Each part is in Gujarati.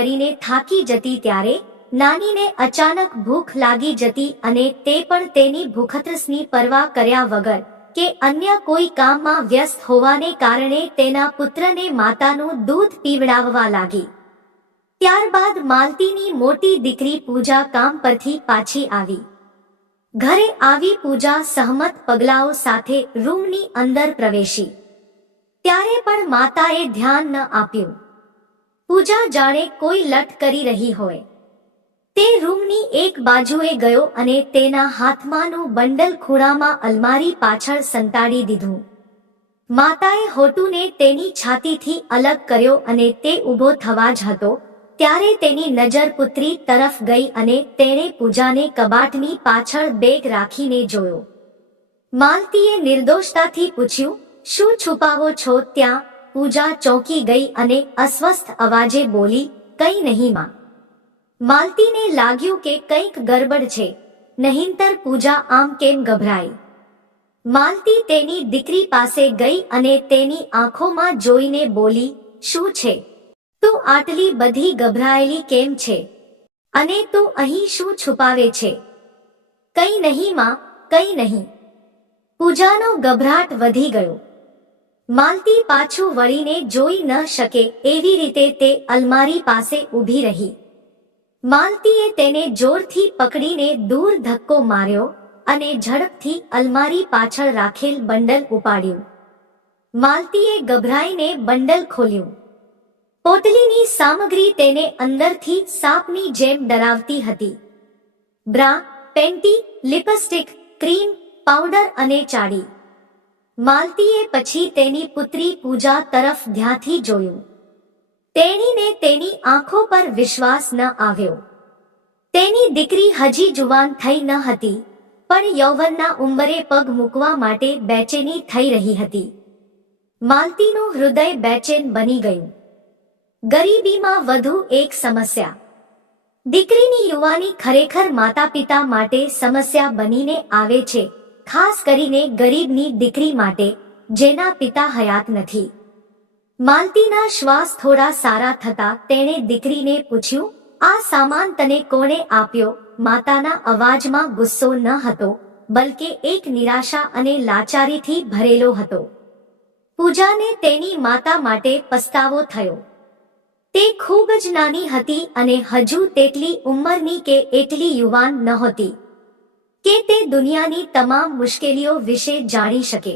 કરીને થાકી જતી ત્યારે, નાનીને અચાનક ભૂખ લાગી જતી અને તે પણ તેની ભૂખતરસની પરવા કર્યા વગર, કે અન્ય કોઈ કામમાં વ્યસ્ત હોવાને કારણે તેના પુત્રને માતાનું દૂધ પીવડાવવા લાગી. ત્યારબાદ માલતીની મોટી દીકરી પૂજા કામ પરથી પાછી આવી. ઘરે આવી પૂજા સહમત પગલાઓ સાથે રૂમની અંદર પ્રવેશી. ત્યારે પણ માતાએ ધ્યાન ન આપ્યું. પૂજા જાણે કોઈ લટ કરી રહી હોય. તે રૂમની એક બાજુએ ગયો અને તેના હાથમાંનું બંડલ ખૂણામાં અલમારી પાછળ સંતાડી દીધું. માતાએ હોટુને તેની છાતીથી અલગ કર્યો અને તે ઊભો થવા જ હતો, ત્યારે તેની નજર પુત્રી તરફ ગઈ અને તેણે પૂજાને કબાટની પાછળ બેગ રાખીને જોયો. માલતીએ નિર્દોષતાથી પૂછ્યું, શું છુપાવો છો ત્યાં? પૂજા ચોંકી ગઈ અને અસ્વસ્થ અવાજે બોલી, કઈ નહીં માં. માલતીને લાગ્યું કે કંઈક ગરબડ છે, નહીંતર પૂજા આમ કેમ ગભરાઈ? માલતી તેની દીકરી પાસે ગઈ અને તેની આંખોમાં જોઈને બોલી, શું છે? તું આટલી બધી ગભરાયેલી કેમ છે? અને તું અહીં શું છુપાવે છે? કઈ નહીં માં, કઈ નહીં. પૂજાનો ગભરાટ વધી ગયો. માલતી પાછું વળીને જોઈ ન શકે એવી રીતે તે અલમારી પાસે ઊભી રહી. માલતીએ તેને જોરથી પકડીને દૂર ધક્કો માર્યો અને ઝડપથી અલમારી પાછળ રાખેલ બંડલ ઉપાડ્યું. માલતીએ ગભરાઈને બંડલ ખોલ્યું. પોટલીની સામગ્રી તેને અંદરથી સાપની જેમ ડરાવતી હતી. Bra, panty, lipstick, cream, powder અને ચાડી. માલતીએ પછી તેની પુત્રી પૂજા તરફ ધ્યાથી જોયું. તેણીને તેની આંખો પર વિશ્વાસ ન આવ્યો. તેની દીકરી હજી જુવાન થઈ ન હતી, પણ યૌવનના ઉંબરે પગ મૂકવા માટે બેચેની થઈ રહી હતી. માલતીનું હૃદય બેચેન બની ગયું. ગરીબીમાં વધુ એક સમસ્યા. દીકરીની યુવાની ખરેખર માતા પિતા માટે સમસ્યા બનીને આવે છે. ખાસ કરીને ગરીબની દીકરી માટે, જેના પિતા હયાત નથી. માલતીના શ્વાસ થોડા સારા થતા તેણે દીકરીને પૂછ્યું, આ સામાન તને કોણે આપ્યો? માતાના અવાજમાં ગુસ્સો ન હતો, બલકે એક નિરાશા અને લાચારીથી ભરેલો હતો. પૂજાને તેની માતા માટે પસ્તાવો થયો. તે ખૂબ જ નાની હતી અને હજુ તેટલી ઉંમરની કે એટલી યુવાન નહોતી. કે તે દુનિયાની તમામ મુશ્કેલીઓ વિશે જાણી શકે.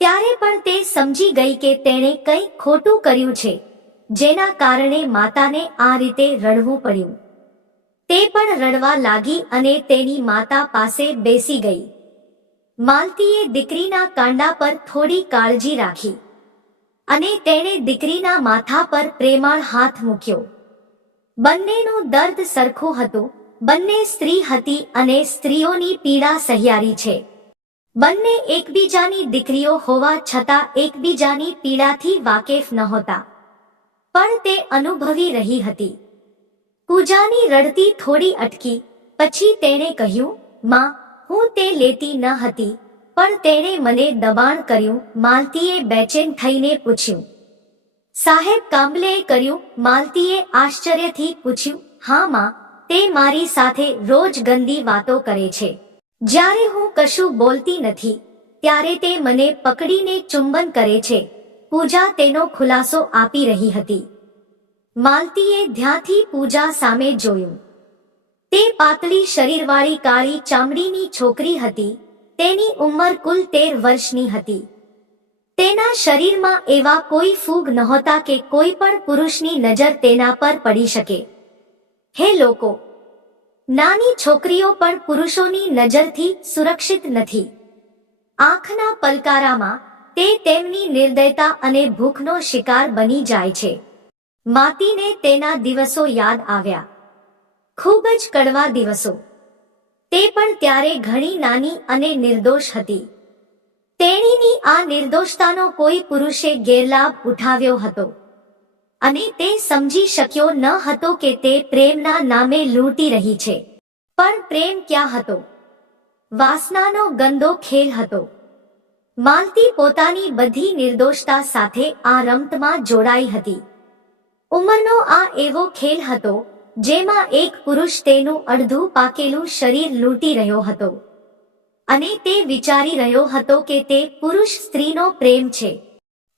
ત્યારે પણ તે સમજી ગઈ કે તેણે કંઈક ખોટું કર્યું છે, જેના કારણે માતાને આ રીતે રડવું પડ્યું. તે પણ રડવા લાગી અને તેની માતા પાસે બેસી ગઈ. માલતીએ દીકરીના કાંડા પર થોડી કાળજી રાખી અને તેણે દીકરીના માથા પર પ્રેમાળ હાથ મૂક્યો. બંનેનું દર્દ સરખું હતું બંને સ્ત્રી હતી અને સ્ત્રીઓની પીડા સહિયારી છે. બંને એકબીજાની દીકરીઓ હોવા છતાં એકબીજાની પીડાથી વાકેફ નહોતા. પણ તે અનુભવી રહી હતી. પૂજાની રડતી થોડી અટકી, પછી તેણે કહ્યું, માં, હું તે લેતી ન હતી, પણ તેણે મને દબાણ કર્યું, માલતીએ બેચેન થઈને પૂછ્યું. સાહેબ કાંબલેએ કર્યું, માલતીએ આશ્ચર્યથી પૂછ્યું, હા, માં તે મારી સાથે રોજ ગંદી વાતો કરે છે. જ્યારે હું કશું બોલતી નથી, ત્યારે તે મને પકડીને ચુંબન કરે છે. પૂજા તેનો ખુલાસો આપી રહી હતી. માલતીએ ધ્યાનથી પૂજા સામે જોયું. તે પાતળી શરીરવાળી કાળી ચામડીની છોકરી હતી. તેની ઉંમર કુલ તેર વર્ષની હતી. તેના શરીરમાં એવા કોઈ ફૂગ નહોતા કે કોઈ પણ પુરુષની નજર તેના પર પડી શકે. હે લોકો, નાની છોકરીઓ પણ પુરુષોની નજરથી સુરક્ષિત નથી. આંખના પલકારામાં તે તેમની નિર્દયતા અને ભૂખનો શિકાર બની જાય છે. માતીને તેના દિવસો યાદ આવ્યા. ખૂબ જ કડવા દિવસો. તે પણ ત્યારે ઘણી નાની અને નિર્દોષ હતી. તેણીની આ નિર્દોષતાનો કોઈ પુરુષે ગેરલાભ ઉઠાવ્યો હતો. અને તે સમજી શક્યો ન હતો કે તે પ્રેમના નામે લૂંટી રહી છે. પણ પ્રેમ ક્યાં હતો? વાસનાનો ગંદો ખેલ હતો. માલતી પોતાની બધી નિર્દોષતા સાથે આ રમતમાં જોડાઈ હતી. ઉંમરનો આ એવો ખેલ હતો, જેમાં એક પુરુષ તેનું અડધું પાકેલું શરીર લૂંટી રહ્યો હતો. અને તે વિચારી રહ્યો હતો કે તે પુરુષ સ્ત્રીનો પ્રેમ છે.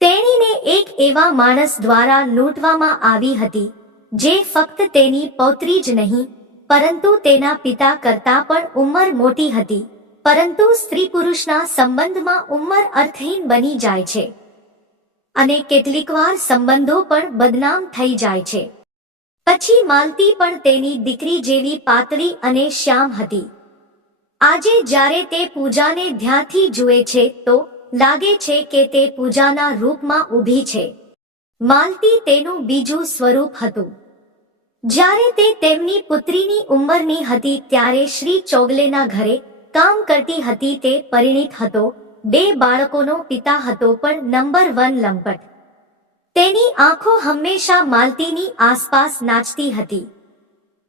તેણીને એક એવા માણસ દ્વારા લૂંટવામાં આવી હતી, જે ફક્ત તેની પૌત્રી જ નહીં, પરંતુ તેના પિતા કરતા પણ ઉંમર મોટી હતી, પરંતુ સ્ત્રી પુરુષના સંબંધમાં ઉંમર અર્થહીન બની જાય છે. અને કેટલીકવાર સંબંધો પણ બદનામ થઈ જાય છે. પછી માલતી પણ તેની દીકરી જેવી પાતળી અને શ્યામ હતી. આજે જ્યારે તે પૂજાને ધ્યાનથી જુએ છે તો લાગે છે કે તે પૂજાના રૂપમાં ઊભી છે. માલતી તેનું બીજું સ્વરૂપ હતું. જ્યારે તે તેમની પુત્રીની ઉંમરની હતી ત્યારે શ્રી ચોગલેના ઘરે કામ કરતી હતી તે પરિણિત હતો. બે બાળકોનો પિતા હતો પણ નંબર વન લંપટ. તેની આંખો હંમેશા માલતીની આસપાસ નાચતી હતી.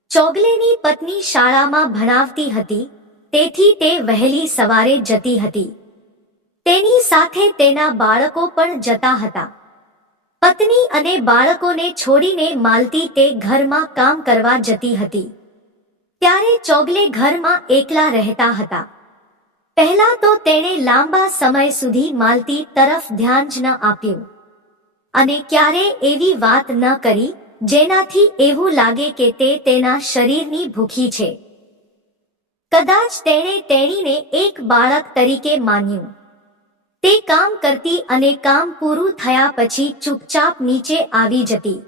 ચોગલેની પત્ની શાળામાં ભણાવતી હતી. તેથી તે વહેલી સવારે જતી હતી. તેની સાથે તેના બાળકો પણ જતા હતા. પત્ની અને બાળકોને છોડીને માલતી તે ઘરમાં કામ કરવા જતી હતી. ત્યારે ચોગલે ઘરમાં એકલા રહેતા હતા. પહેલા તો તેણે લાંબા સમય સુધી માલતી તરફ ધ્યાન જ ન આપ્યું. અને ક્યારે એવી વાત ન કરી, જેનાથી એવું લાગે કે તે તેના શરીરની ભૂખી છે. કદાચ તેણે તેણીને એક બાળક તરીકે માન્યું. તે કામ કરતી અને કામ પૂરું થયા પછી ચૂપચાપ નીચે આવી જતી.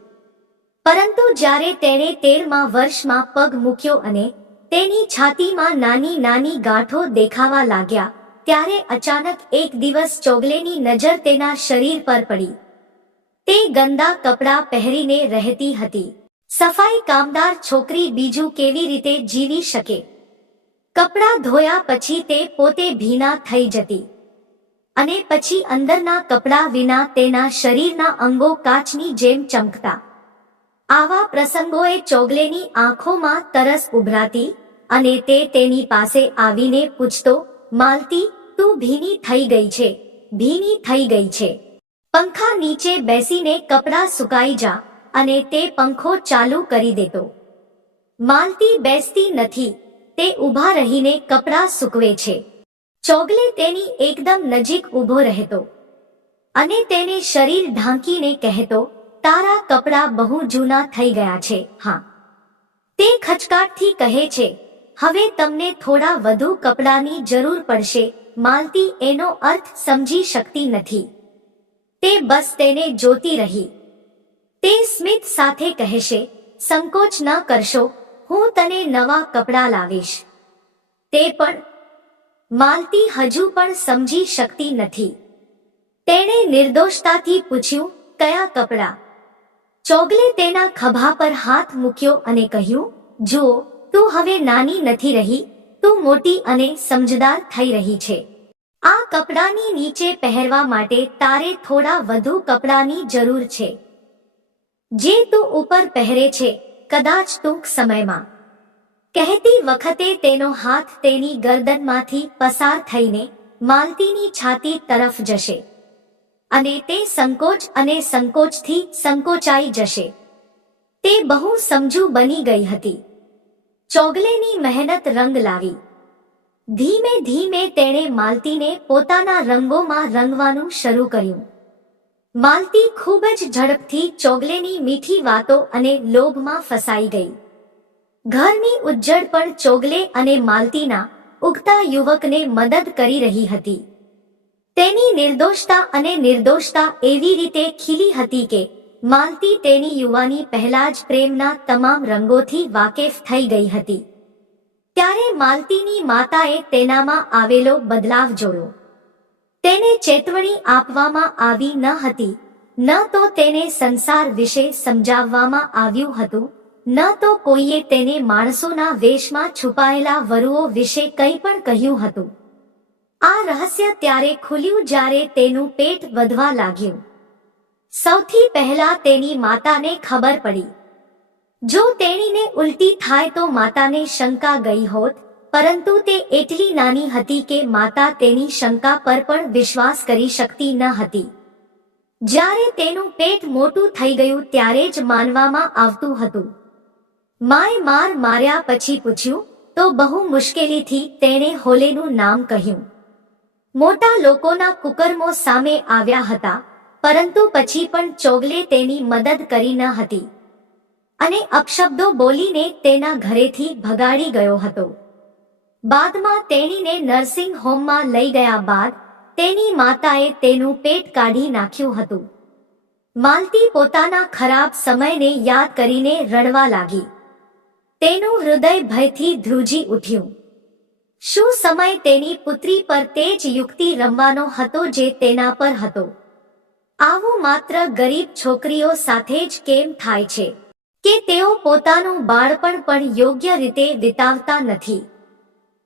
પરંતુ જ્યારે તેણે તેરમા વર્ષમાં પગ મૂક્યો અને તેની છાતીમાં નાની નાની ગાંઠો દેખાવા લાગ્યા, ત્યારે અચાનક એક દિવસ ચોગલેની નજર તેના શરીર પર પડી. તે ગંદા કપડાં પહેરીને રહેતી હતી. સફાઈ કામદાર છોકરી બીજું કેવી રીતે જીવી શકે? કપડાં ધોયા પછી તે પોતે ભીના થઈ જતી. અને પછી અંદરના કપડા વિના તેના શરીરના અંગો કાચની જેમ ચમકતા. આવા પ્રસંગોએ ચોગલેની આંખોમાં તરસ ઉભરાતી અને તે તેની પાસે આવીને પૂછતો, માલતી, તું ભીની થઈ ગઈ છે, ભીની થઈ ગઈ છે. પંખા નીચે બેસીને કપડાં સુકાઈ જા અને તે પંખો ચાલુ કરી દેતો. માલતી બેસતી નથી, તે ઊભા રહીને કપડાં સૂકવે છે. ચોગલે તેની એકદમ નજીક ઊભો રહેતો અને તેને શરીર ઢાંકીને કહેતો, તારા કપડાં બહુ જૂના થઈ ગયા છે. હા. તે ખચકાટથી કહે છે, હવે તમને થોડા વધુ કપડાની જરૂર પડશે, માલતી એનો અર્થ સમજી શકતી નથી. તે બસ તેને જોતી રહી. તે સ્મિત સાથે કહેશે, સંકોચ ન કરશો, હું તને નવા કપડાં લાવીશ. તે પણ માલતી હજુ પણ સમજી શકતી નથી. તેણે નિર્દોષતાથી પૂછ્યું, કયા કપડાં? ચોગલે તેના ખભા પર હાથ મૂક્યો અને કહ્યું જુઓ તું હવે નાની નથી રહી, તું મોટી અને સમજદાર થઈ રહી છે. આ કપડાની નીચે પહેરવા માટે તારે થોડા વધુ કપડાની જરૂર છે. જે તું ઉપર પહેરે છે, કદાચ ટૂંક સમયમાં. કહેતી વખતે તેનો હાથ તેની ગરદનમાંથી પસાર થઈને માલતીની છાતી તરફ જશે. અને તે સંકોચ અને સંકોચથી સંકોચાઈ જશે. તે બહુ સમજુ બની ગઈ હતી. ચોગલેની મહેનત રંગ લાવી. ધીમે ધીમે તેણે માલતીને પોતાના રંગોમાં રંગવાનું શરૂ કર્યું. માલતી ખૂબ જ ઝડપથી ચોગલેની મીઠી વાતો અને લોભમાં ફસાઈ ગઈ. ઘરની ઉજ્જડ પણ ચોગલે અને માલતીના ઉગતા યુવકને મદદ કરી રહી હતી. તેની નિર્દોષતા અને નિર્દોષતા એવી રીતે ખીલી હતી કે માલતી તેની યુવાની પહેલા જ પ્રેમના તમામ રંગોથી વાકેફ થઈ ગઈ હતી. ત્યારે માલતીની માતાએ તેનામાં આવેલો બદલાવ જોયો. તેને ચેતવણી આપવામાં આવી ન હતી, ન તો તેને સંસાર વિશે સમજાવવામાં આવ્યું હતું ન તો કોઈએ તેને માણસોના વેશમાં છુપાયેલા વરુઓ વિશે કંઈ પણ કહ્યું હતું. આ રહસ્ય ત્યારે ખુલ્યું જ્યારે તેનું પેટ વધવા લાગ્યું. સૌથી પહેલા તેની માતાને ખબર પડી. જો તેણીને ઉલટી થાય તો માતાને શંકા ગઈ હોત, પરંતુ તે એટલી નાની હતી કે માતા તેની શંકા પર પણ વિશ્વાસ કરી શકતી ન હતી. જ્યારે તેનું પેટ મોટું થઈ ગયું ત્યારે જ માનવામાં આવતું હતું. માય માર માર્યા પછી પૂછ્યું, તો બહુ મુશ્કેલીથી તેણે હોલેનું નામ કહ્યું. મોટા લોકોના કુકર્મો સામે આવ્યા હતા, પરંતુ પછી પણ ચોગલે તેની મદદ કરી ન હતી. અને અપશબ્દો બોલીને તેના ઘરેથી ભગાડી ગયો હતો. બાદમાં તેણીને નર્સિંગ હોમમાં લઈ ગયા બાદ, તેની માતાએ તેનું પેટ કાઢી નાખ્યું હતું. માલતી પોતાના ખરાબ સમયને યાદ કરીને રડવા લાગી. તેનું હૃદય ભયથી ધ્રુજી ઉઠ્યું. શું સમય તેની પુત્રી પર તે જ યુક્તિ રમવાનો હતો જે તેના પર હતો? આવું માત્ર ગરીબ છોકરીઓ સાથે જ કેમ થાય છે? કે તેઓ પોતાનું બાળપણ પણ યોગ્ય રીતે વિતાવતા નથી?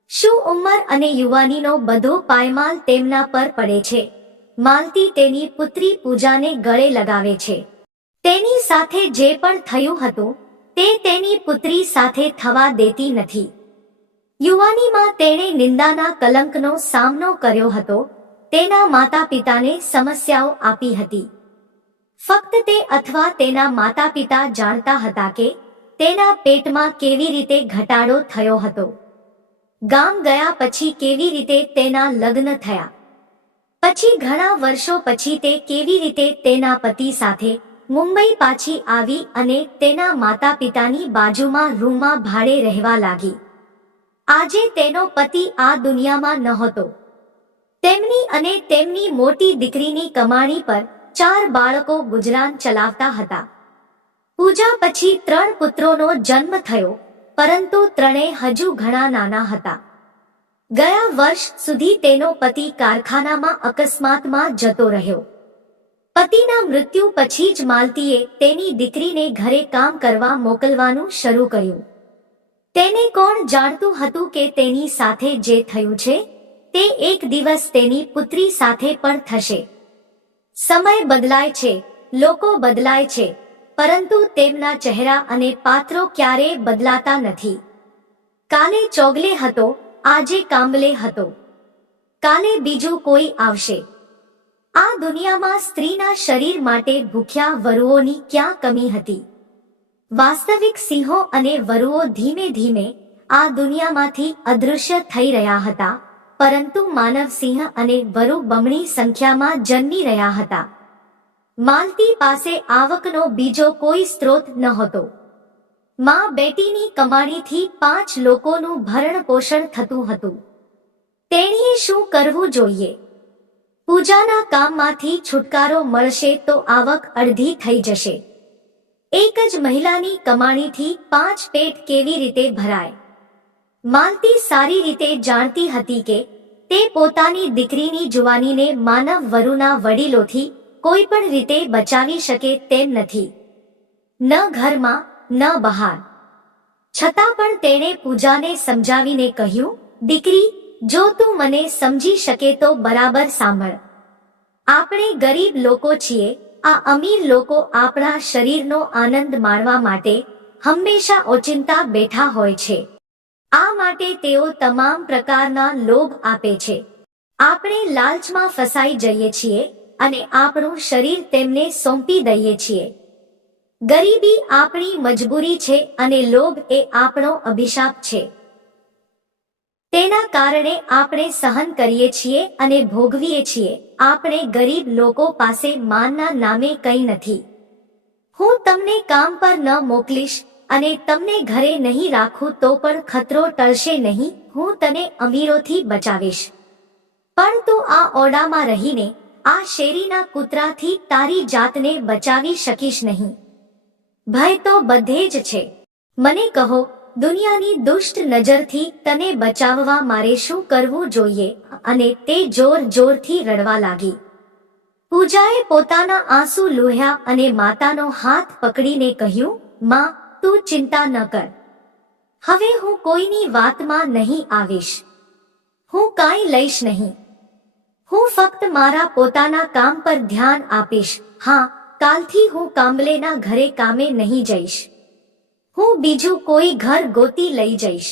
શું ઉંમર અને યુવાનીનો બધો પાયમાલ તેમના પર પડે છે? માલતી તેની પુત્રી પૂજાને ગળે લગાવે છે. તેની સાથે જે પણ થયું હતું તે તેની પુત્રી સાથે થવા દેતી નથી. યુવાનીમાં તેણે નિંદાના કલંકનો સામનો કર્યો હતો, તેના માતા પિતાને સમસ્યાઓ આપી હતી. ફક્ત તે અથવા તેના માતા પિતા જાણતા હતા કે તેના પેટમાં કેવી રીતે ઘટાડો થયો હતો. ગામ ગયા પછી કેવી રીતે તેના લગ્ન થયા. પછી ઘણા વર્ષો પછી તે કેવી રીતે તેના પતિ સાથે મુંબઈ પાછી આવી અને તેના માતા પિતાની બાજુમાં રૂમમાં ભાડે રહેવા લાગી. આજે તેનો પતિ આ દુનિયામાં નહોતો. તેમની અને તેમની મોટી દીકરીની કમાણી પર ચાર બાળકો ગુજરાન ચલાવતા હતા. પૂજા પછી ત્રણ પુત્રોનો જન્મ થયો, પરંતુ ત્રણેય હજુ ઘણા નાના હતા. ગયા વર્ષ સુધી તેનો પતિ કારખાનામાં અકસ્માતમાં જતો રહ્યો. પતિના મૃત્યુ પછી જ માલતીએ તેની દીકરીને ઘરે કામ કરવા મોકલવાનું શરૂ કર્યું. તેને કોણ જાણતું હતું કે તેની સાથે જે થયું છે, તે એક દિવસ તેની પુત્રી સાથે પણ થશે. સમય બદલાય છે, લોકો બદલાય છે, પરંતુ તેમના ચહેરા અને પાત્રો ક્યારેય બદલાતા નથી. કાલે ચોગલે હતો, આજે કાંબલે હતો. કાલે બીજું કોઈ આવશે. આ દુનિયામાં સ્ત્રીના શરીર માટે ભૂખ્યા વરુઓની ક્યાં કમી હતી? વાસ્તવિક સિંહો અને વરુઓ ધીમે ધીમે આ દુનિયામાંથી અદૃશ્ય થઈ રહ્યા હતા, પરંતુ માનવ સિંહ અને વરુ બમણી સંખ્યામાં જન્મી રહ્યા હતા. માલતી પાસે આવકનો બીજો કોઈ સ્ત્રોત નહોતો માં બેટીની કમાણીથી પાંચ લોકોનું ભરણ પોષણ થતું હતું. તેણીએ શું કરવું જોઈએ? પૂજાના કામમાંથી છુટકારો મળશે તો આવક અડધી થઈ જશે. એક જ મહિલાની કમાણીથી પાંચ પેટ કેવી રીતે ભરાય? માલતી સારી રીતે જાણતી હતી કે તે પોતાની દીકરીની જુવાનીને માનવ વરુના વડીલોથી કોઈ પણ રીતે બચાવી શકે તેમ નથી. ન ઘરમાં, ન બહાર. છતાં પણ તેણે પૂજાને સમજાવીને કહ્યું, દીકરી જો તું મને સમજી શકે તો બરાબર સાંભળ. આપણે ગરીબ લોકો છીએ, આ અમીર લોકો આપણા શરીરનો આનંદ માણવા માટે હંમેશા ઓચિંતા બેઠા હોય છે. આ માટે તેઓ તમામ પ્રકારના લોભ આપે છે. આપણે લાલચમાં ફસાઈ જઈએ છીએ અને આપણું શરીર તેમને સોંપી દઈએ છીએ. ગરીબી આપણી મજબૂરી છે અને લોભ એ આપણો અભિશાપ છે. તેના કારણે આપણે સહન કરીએ છીએ અને ભોગવીએ છીએ. આપણે ગરીબ લોકો પાસે માનના નામે કંઈ નથી. હું તમને કામ પર ન મોકલીશ અને તમને ઘરે નહીં રાખું તો પણ ખતરો ટળશે નહીં. હું તને અમીરોથી બચાવીશ. પણ તું આ ઓરડામાં રહીને, આ શેરીના કૂતરાથી તારી જાતને બચાવી શકીશ નહીં. ભય તો બધે જ છે. મને કહો દુનિયાની દુષ્ટ નજરથી તને બચાવવા મારે શું કરવું જોઈએ? અને તે જોર જોરથી રડવા લાગી. પૂજાએ પોતાના આંસુ લોહ્યા અને માતાનો હાથ પકડીને કહ્યું, માં, તું ચિંતા ન કર. હવે હું કોઈની વાતમાં નહીં આવીશ. હું કાંઈ લઈશ નહીં. હું ફક્ત મારા પોતાના કામ પર ધ્યાન આપીશ. હા, કાલથી હું કામલેના ઘરે કામે નહીં જઈશ. હું બીજું કોઈ ઘર ગોતી લઈ જઈશ.